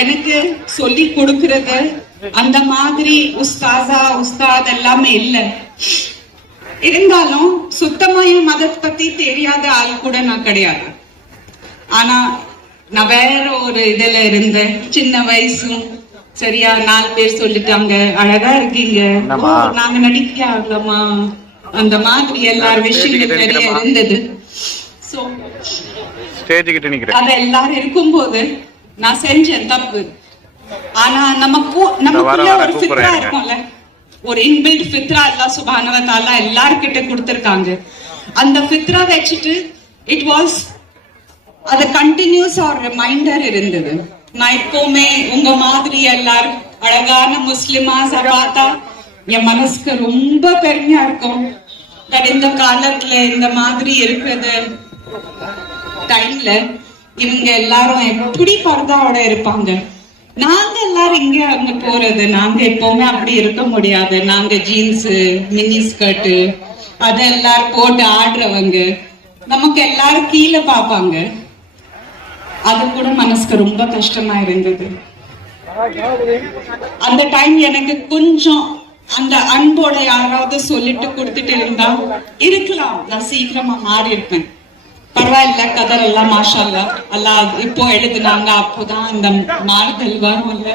எனக்கு சொல்லி கொடுக்கறது அந்த மாதிரி உஸ்தாத் எல்லாமே இல்ல. இருந்தாலும் சுத்தமா என் மதத்தை பத்தி தெரியாத ஆள் கூட நான் கிடையாது. ஆனா நான் வேற ஒரு இதுல இருந்தேன். சின்ன வயசும் சரியா 4 பேர் சொல்லிட்டாங்க அழகா இருக்கீங்க, நாங்க நடிக்க ஆகலாமா, அந்த மாதிரி எல்லாரும் விஷயங்கள் நிறைய இருந்தது. அத எல்லாரும் இருக்கும்போது நான் செஞ்சேன் தப்பு. ஆனா நமக்குள்ள ஒரு ஃபித்ரா இருக்கும்ல, ஒரு இன்பில்ட் ஃபித்ரா அல்லாஹ் சுப்ஹானஹு வ தஆலா எல்லார்கிட்ட கொடுத்திருக்காங்க. அந்த ஃபித்ரா வச்சுட்டு இட் வாஸ் அது கண்டினியூஸ் ஒரு ரிமைண்டர் இருந்தது. நான் எப்பவுமே உங்க மாதிரி எல்லாரும் அழகான முஸ்லிமா பார்த்தா என் மனசுக்கு ரொம்ப பெருமையா இருக்கும். இந்த காலத்துல இந்த மாதிரி இருக்கிறது டைம்ல இவங்க எல்லாரும் எப்படி பர்தாவோட இருப்பாங்க. நாங்க எல்லாரும் இங்க அங்க போறது, நாங்க எப்பவுமே அப்படி இருக்க முடியாது. நாங்க ஜீன்ஸ் மினி ஸ்கர்ட் அதெல்லாரும் போட்டு ஆடுறவங்க, நமக்கு எல்லாரும் கீழே பார்ப்பாங்க. அது கூட மனசுக்கு ரொம்ப கஷ்டமா இருந்தது. அந்த டைம் எனக்கு கொஞ்சம் அந்த அன்போட யாராவது சொல்லிட்டு கொடுத்துட்டு இருந்தா இருக்கலாம், நான் சீக்கிரமா மாறி இருப்பேன். பரவாயில்ல, கதர் எல்லாம் மாஷா அல்லாஹ் இப்போ எழுதுனாங்க, அப்போதான் அந்த மாறுதல் வரும்ல.